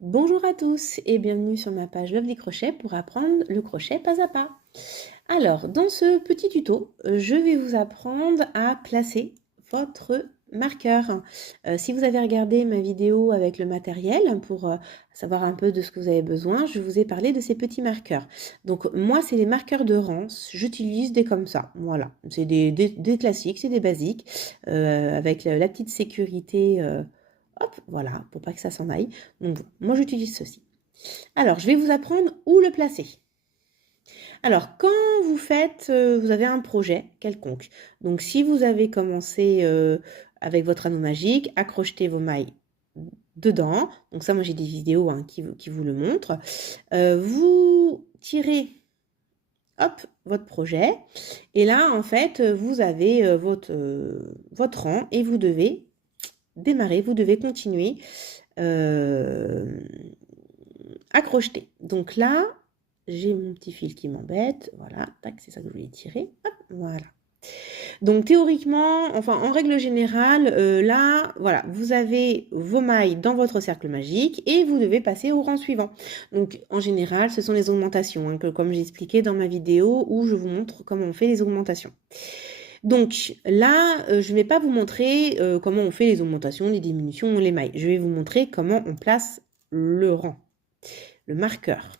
Bonjour à tous et bienvenue sur ma page Lovely Crochet pour apprendre le crochet pas à pas. Alors, dans ce petit tuto, je vais vous apprendre à placer votre marqueur. Si vous avez regardé ma vidéo avec le matériel pour savoir un peu de ce que vous avez besoin, je vous ai parlé de ces petits marqueurs. Donc moi, c'est les marqueurs de Rance. J'utilise des comme ça. Voilà, c'est des classiques, c'est des basiques avec la petite sécurité. Hop, voilà, pour pas que ça s'en aille. Donc, moi, j'utilise ceci. Alors, je vais vous apprendre où le placer. Alors, quand vous avez un projet quelconque, donc si vous avez commencé avec votre anneau magique, accrochez vos mailles dedans. Donc ça, moi, j'ai des vidéos qui vous le montrent. Vous tirez, hop, votre projet. Et là, en fait, vous avez votre rang et vous devez démarrer, vous devez continuer à crocheter. Donc là, j'ai mon petit fil qui m'embête. Voilà, tac, c'est ça que je voulais tirer. Hop, voilà. Donc théoriquement, enfin en règle générale, là, voilà, vous avez vos mailles dans votre cercle magique et vous devez passer au rang suivant. Donc en général, ce sont les augmentations, hein, comme j'ai expliqué dans ma vidéo où je vous montre comment on fait les augmentations. Donc là, je ne vais pas vous montrer comment on fait les augmentations, les diminutions ou les mailles. Je vais vous montrer comment on place le rang, le marqueur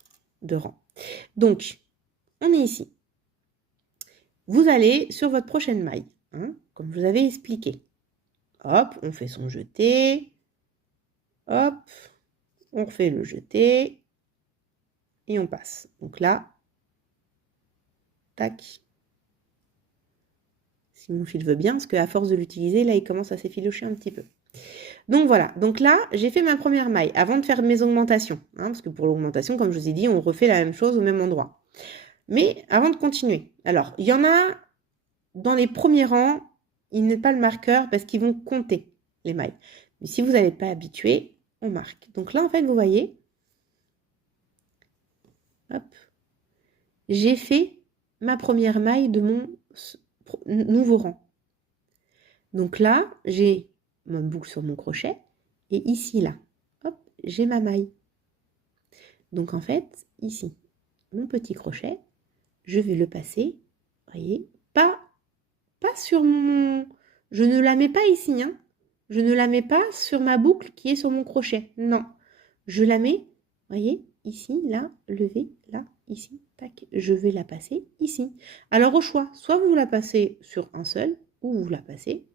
de rang. Donc, on est ici. Vous allez sur votre prochaine maille, hein, comme je vous avais expliqué. Hop, on fait son jeté. Hop, on refait le jeté. Et on passe. Donc là, tac. Si mon fil veut bien, parce qu'à force de l'utiliser, là, il commence à s'effilocher un petit peu. Donc voilà, donc là, j'ai fait ma première maille avant de faire mes augmentations. Hein, parce que pour l'augmentation, comme je vous ai dit, on refait la même chose au même endroit. Mais avant de continuer, alors, il y en a dans les premiers rangs, ils n'ont pas le marqueur parce qu'ils vont compter les mailles. Mais si vous n'êtes pas habitué, on marque. Donc là, en fait, vous voyez, hop, j'ai fait ma première maille de mon nouveau rang. Donc là, j'ai ma boucle sur mon crochet et ici, là, hop, j'ai ma maille. Donc en fait, ici, mon petit crochet, je vais le passer, voyez, pas sur mon... Je ne la mets pas ici, hein. Je ne la mets pas sur ma boucle qui est sur mon crochet. Non. Je la mets, voyez, ici, là, levée, là, ici, tac. Je vais la passer ici. Alors au choix, soit vous la passez sur un seul, ou vous la passez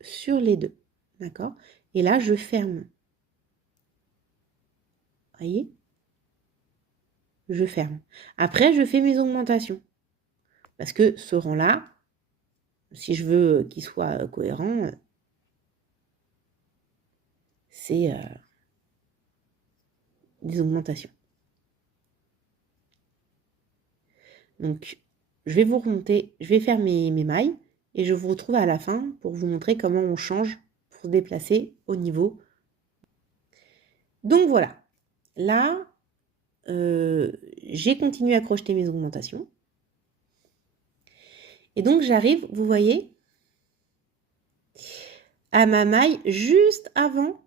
sur les deux. D'accord? Et là, je ferme. Voyez? Je ferme. Après, je fais mes augmentations. Parce que ce rang-là, si je veux qu'il soit cohérent, c'est des augmentations. Donc, je vais vous remonter, je vais faire mes mailles et je vous retrouve à la fin pour vous montrer comment on change pour se déplacer au niveau. Donc voilà, là, j'ai continué à crocheter mes augmentations. Et donc j'arrive, vous voyez, à ma maille juste avant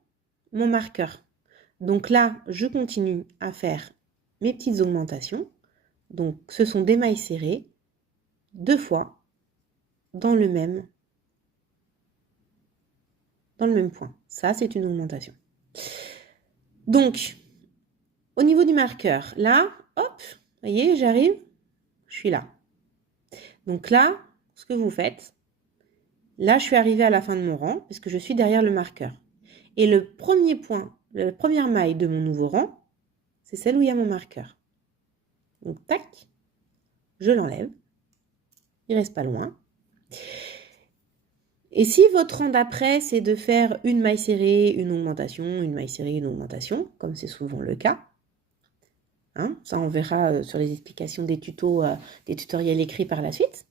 mon marqueur. Donc là, je continue à faire mes petites augmentations. Donc ce sont des mailles serrées, 2 fois, dans le même point. Ça, c'est une augmentation. Donc, au niveau du marqueur, là, hop, vous voyez, j'arrive, je suis là. Donc là, ce que vous faites, là, je suis arrivée à la fin de mon rang, puisque je suis derrière le marqueur. Et le premier point, la première maille de mon nouveau rang, c'est celle où il y a mon marqueur. Donc, tac, je l'enlève. Il reste pas loin. Et si votre rang d'après, c'est de faire une maille serrée, une augmentation, une maille serrée, une augmentation, comme c'est souvent le cas, hein, ça on verra sur les explications des tutos, des tutoriels écrits par la suite,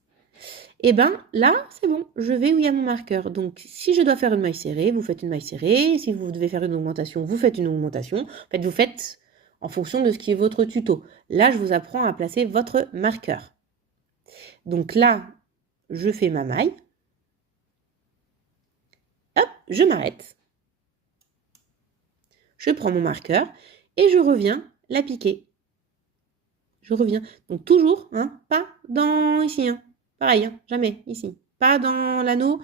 et bien là, c'est bon, je vais où il y a mon marqueur. Donc si je dois faire une maille serrée, vous faites une maille serrée. Si vous devez faire une augmentation, vous faites une augmentation. En fait, vous faites en fonction de ce qui est votre tuto. Là, je vous apprends à placer votre marqueur. Donc là, je fais ma maille. Hop, je m'arrête. Je prends mon marqueur et je reviens la piquer. Je reviens. Donc toujours, hein, pas dans ici, hein. Pareil, hein, jamais ici. Pas dans l'anneau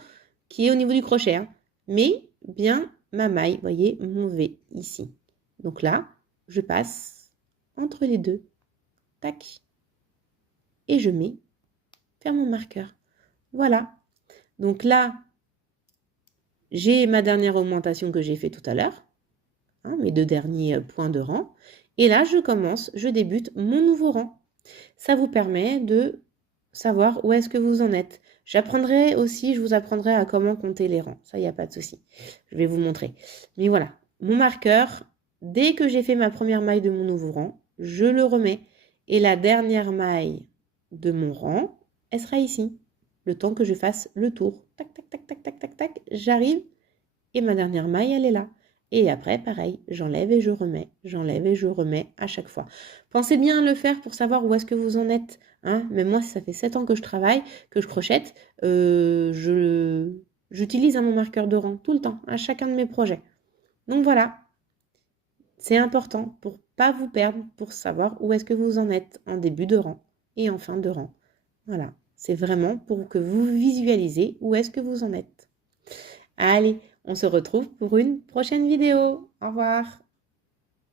qui est au niveau du crochet, hein, mais bien ma maille, vous voyez, mon V ici. Donc là, je passe entre les deux, tac, et je mets, faire mon marqueur. Voilà. Donc là, j'ai ma dernière augmentation que j'ai fait tout à l'heure, hein, mes 2 derniers points de rang. Et là, je débute mon nouveau rang. Ça vous permet de savoir où est-ce que vous en êtes. J'apprendrai aussi, je vous apprendrai à comment compter les rangs. Ça, il n'y a pas de souci. Je vais vous montrer. Mais voilà, mon marqueur, dès que j'ai fait ma première maille de mon nouveau rang, je le remets. Et la dernière maille de mon rang, elle sera ici. Le temps que je fasse le tour. Tac, tac, tac, tac, tac, tac, tac. J'arrive et ma dernière maille, elle est là. Et après, pareil, j'enlève et je remets à chaque fois. Pensez bien à le faire pour savoir où est-ce que vous en êtes. Hein. Mais moi, ça fait 7 ans que je travaille, que je crochette. J'utilise mon marqueur de rang tout le temps, à chacun de mes projets. Donc voilà, c'est important pour pas vous perdre, pour savoir où est-ce que vous en êtes en début de rang et en fin de rang. Voilà, c'est vraiment pour que vous visualisez où est-ce que vous en êtes. Allez, on se retrouve pour une prochaine vidéo. Au revoir.